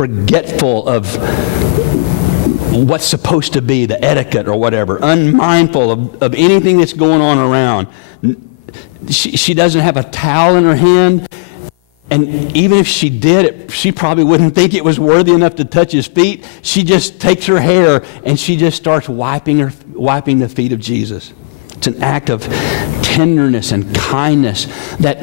forgetful of what's supposed to be, the etiquette or whatever, unmindful of anything that's going on around. She doesn't have a towel in her hand, and even if she did, she probably wouldn't think it was worthy enough to touch his feet. She just takes her hair and she just starts wiping the feet of Jesus. It's an act of tenderness and kindness that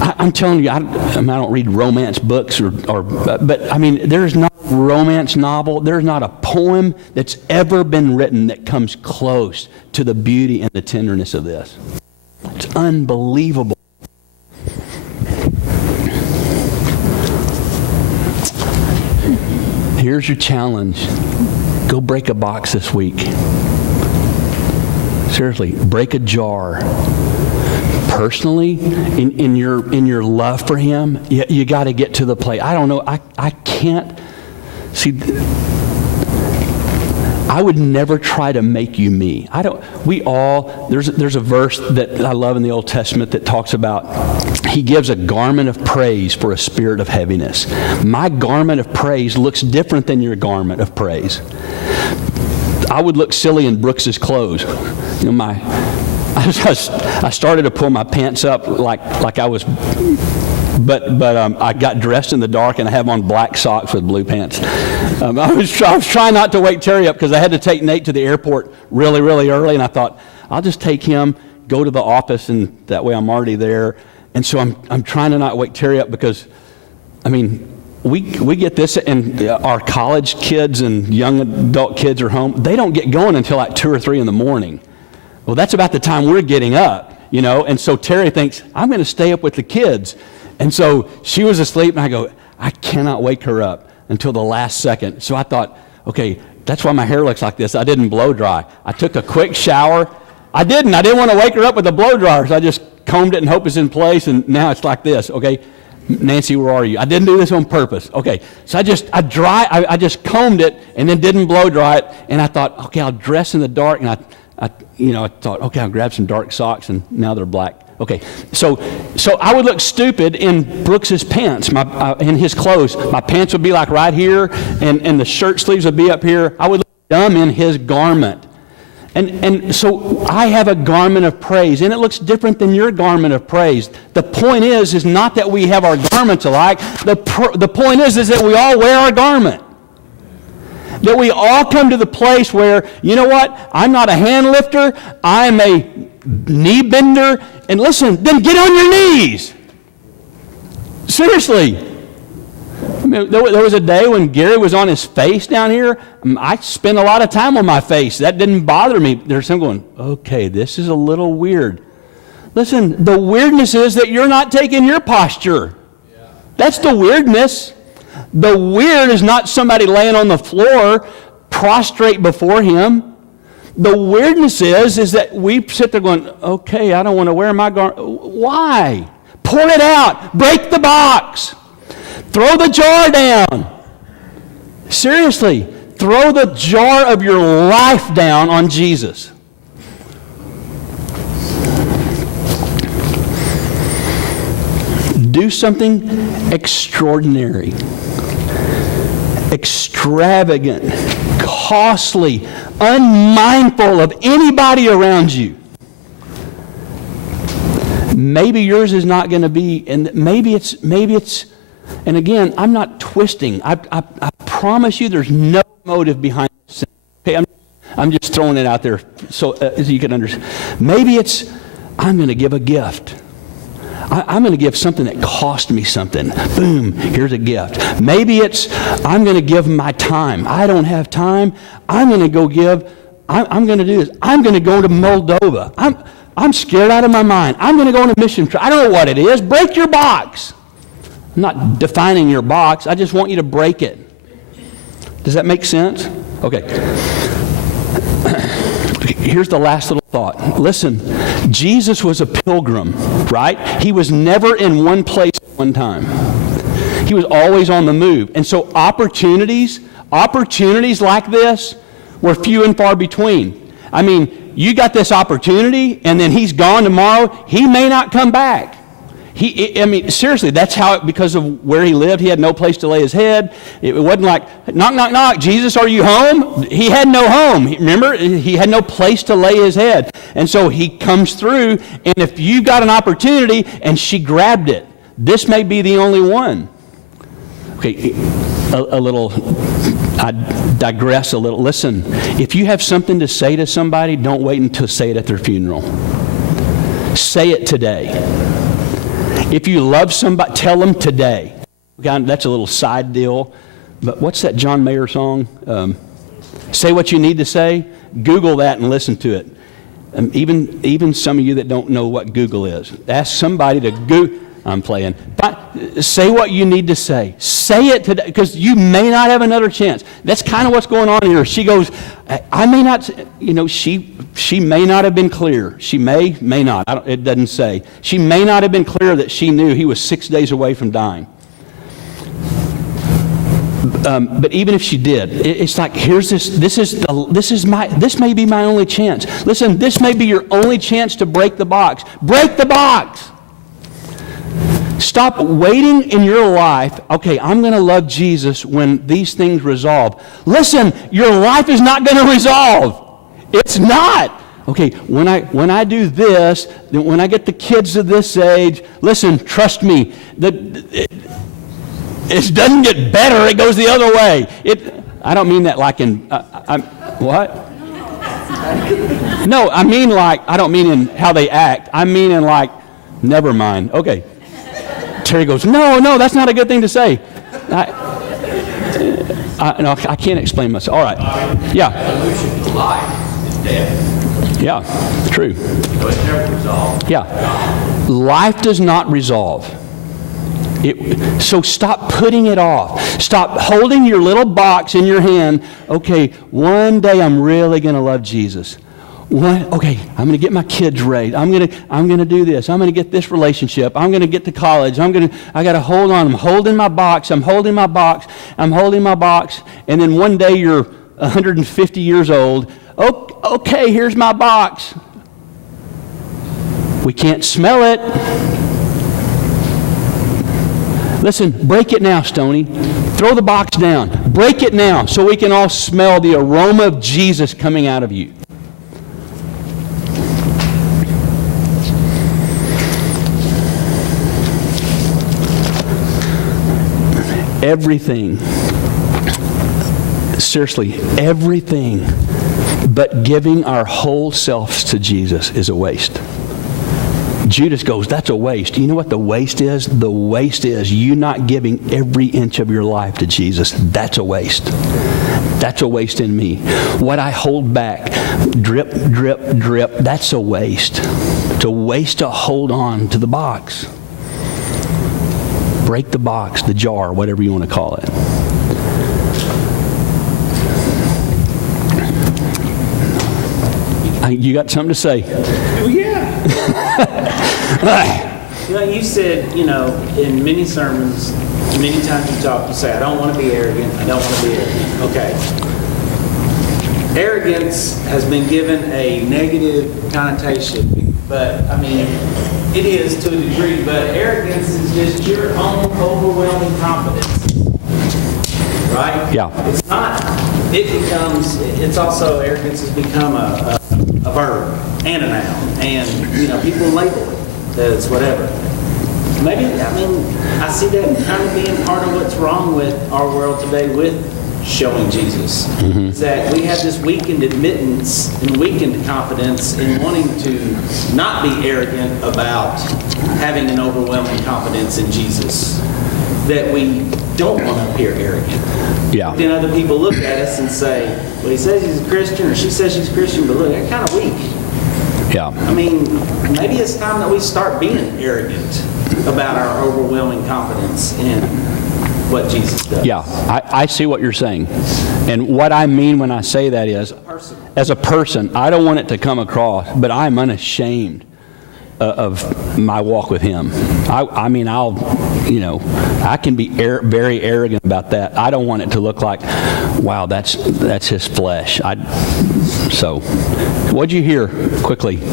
I'm telling you, I don't read romance books but I mean, there's not a romance novel, there's not a poem that's ever been written that comes close to the beauty and the tenderness of this. It's unbelievable. Here's your challenge. Go break a box this week. Seriously, break a jar. Personally, in your love for him, you got to get to the place. I don't know. I can't see. I would never try to make you me. There's a verse that I love in the Old Testament that talks about he gives a garment of praise for a spirit of heaviness. My garment of praise looks different than your garment of praise. I would look silly in Brooks's clothes. You know, I started to pull my pants up like I was, but I got dressed in the dark and I have on black socks with blue pants. I was trying not to wake Terry up because I had to take Nate to the airport really, really early, and I thought I'll just take him, go to the office, and that way I'm already there. And so I'm trying to not wake Terry up because, I mean, we get this, and our college kids and young adult kids are home. They don't get going until like 2 or 3 in the morning. Well, that's about the time we're getting up, you know. And so Terry thinks, I'm going to stay up with the kids. And so she was asleep, and I go, I cannot wake her up until the last second. So I thought, okay, that's why my hair looks like this. I didn't blow dry. I took a quick shower. I didn't want to wake her up with a blow dryer, so I just combed it and hope it's in place, and now it's like this, okay? Nancy, where are you? I didn't do this on purpose. Okay, so I just combed it and then didn't blow dry it, and I thought, okay, I'll dress in the dark, and I thought, okay, I'll grab some dark socks, and now they're black. Okay, so I would look stupid in Brooks's pants, in his clothes. My pants would be like right here, and the shirt sleeves would be up here. I would look dumb in his garment. And so I have a garment of praise, and it looks different than your garment of praise. The point is not that we have our garments alike. The point is that we all wear our garment. That we all come to the place where, you know what, I'm not a hand lifter, I'm a knee bender, and listen, then get on your knees. Seriously. I mean, there was a day when Gary was on his face down here. I spent a lot of time on my face. That didn't bother me. There's some going, okay, this is a little weird. Listen, the weirdness is that you're not taking your posture. Yeah. That's the weirdness. The weird is not somebody laying on the floor prostrate before him. The weirdness is that we sit there going, okay, I don't want to wear my garment. Why? Pour it out. Break the box. Throw the jar down. Seriously, throw the jar of your life down on Jesus. Do something extraordinary, extravagant, costly, unmindful of anybody around you. Maybe yours is not going to be, and maybe it's, and again, I'm not twisting. I promise you there's no motive behind this. Okay, I'm just throwing it out there so as you can understand. Maybe it's, I'm going to give a gift. I'm going to give something that cost me something. Boom, here's a gift. Maybe it's, I'm going to give my time. I don't have time. I'm going to go give, I'm going to do this. I'm going to go to Moldova. I'm scared out of my mind. I'm going to go on a mission trip. I don't know what it is. Break your box. I'm not defining your box. I just want you to break it. Does that make sense? Okay. Here's the last little thought. Listen, Jesus was a pilgrim, right? He was never in one place at one time. He was always on the move. And so opportunities like this were few and far between. I mean, you got this opportunity, and then he's gone tomorrow. He may not come back. I mean, seriously, that's how, because of where he lived, he had no place to lay his head. It wasn't like, knock, knock, knock, Jesus, are you home? He had no home. Remember, he had no place to lay his head. And so he comes through, and if you got an opportunity, and she grabbed it, this may be the only one. Okay, a little, I digress a little. Listen, if you have something to say to somebody, don't wait until say it at their funeral. Say it today. If you love somebody, tell them today. Okay, that's a little side deal, but what's that John Mayer song? Say what you need to say. Google that and listen to it. Even some of you that don't know what Google is, ask somebody to Google. I'm playing. But say what you need to say. Say it today, because you may not have another chance. That's kind of what's going on here. She goes, I may not, she may not have been clear. She may not. It doesn't say. She may not have been clear that she knew he was 6 days away from dying. But even if she did, it's like, here's this may be my only chance. Listen, this may be your only chance to break the box. Break the box. Stop waiting in your life, okay, I'm going to love Jesus when these things resolve. Listen, your life is not going to resolve. It's not. Okay, when I do this, then when I get the kids of this age, listen, trust me, it doesn't get better, it goes the other way. I don't mean that like in, what? No, I mean like, I don't mean in how they act. I mean in like, never mind. Okay. Terry goes, no, that's not a good thing to say. No, I can't explain myself. All right. Yeah. Evolution to life is death. Yeah, true. So it never resolves. Yeah. Life does not resolve. So stop putting it off. Stop holding your little box in your hand. Okay, one day I'm really going to love Jesus. Okay, I'm going to get my kids raised. I'm going to do this. I'm going to get this relationship. I'm going to get to college. I got to hold on. I'm holding my box. I'm holding my box. And then one day you're 150 years old. Okay, here's my box. We can't smell it. Listen, break it now, Stoney. Throw the box down. Break it now so we can all smell the aroma of Jesus coming out of you. Everything, seriously, everything but giving our whole selves to Jesus is a waste. Judas goes, that's a waste. You know what the waste is? The waste is you not giving every inch of your life to Jesus. That's a waste. That's a waste in me. What I hold back, drip, drip, drip, that's a waste. It's a waste to hold on to the box. Break the box, the jar, whatever you want to call it. You got something to say? Oh, yeah. You said, in many sermons, many times you talk, you say, I don't want to be arrogant. I don't want to be arrogant. Okay. Arrogance has been given a negative connotation, but, it is to a degree, but arrogance is just your own overwhelming confidence. Right? Yeah. It's not. It's also, arrogance has become a verb and a noun. And, people label it as whatever. Maybe, I see that kind of being part of what's wrong with our world today with showing Jesus. Mm-hmm. Is that we have this weakened admittance and weakened confidence in wanting to not be arrogant about having an overwhelming confidence in Jesus. That we don't want to appear arrogant. Yeah. Then other people look at us and say, well, he says he's a Christian, or she says she's a Christian, but look, they're kind of weak. Yeah. Maybe it's time that we start being arrogant about our overwhelming confidence in what Jesus does. Yeah, I see what you're saying. And what I mean when I say that is, as a person, I don't want it to come across, but I'm unashamed of my walk with Him. I can be very arrogant about that. I don't want it to look like, wow, that's His flesh. So, what'd you hear quickly? Don't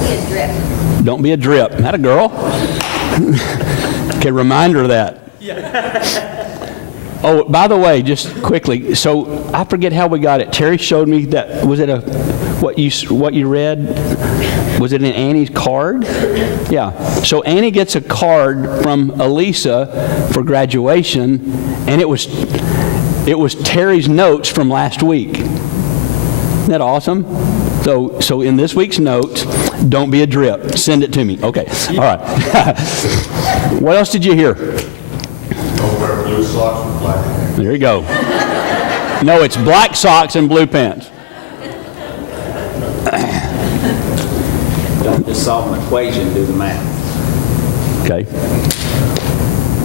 be a drip. Don't be a drip. That a girl? Okay, remind her of that. Oh, by the way, just quickly, so I forget how we got it. Terry showed me that, was it what you read? Was it in Annie's card? Yeah. So Annie gets a card from Elisa for graduation, and it was Terry's notes from last week. Isn't that awesome? So in this week's notes, don't be a drip. Send it to me. Okay. All right. What else did you hear? Don't wear blue socks with black pants. There you go. No, it's black socks and blue pants. Don't just solve an equation, do the math. Okay.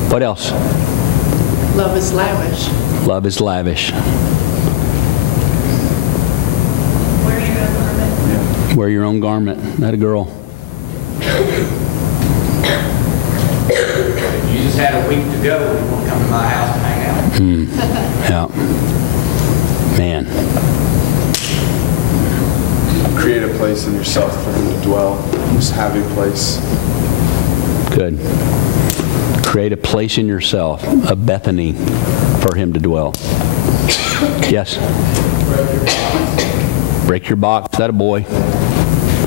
What else? Love is lavish. Love is lavish. Wear your own garment. Wear your own garment. That a girl. You just had a week to go. You want to come to my house and hang out? Yeah. Man. Create a place in yourself for him to dwell. Just have a place. Good. Create a place in yourself, a Bethany, for him to dwell. Yes? Break your box. That a boy.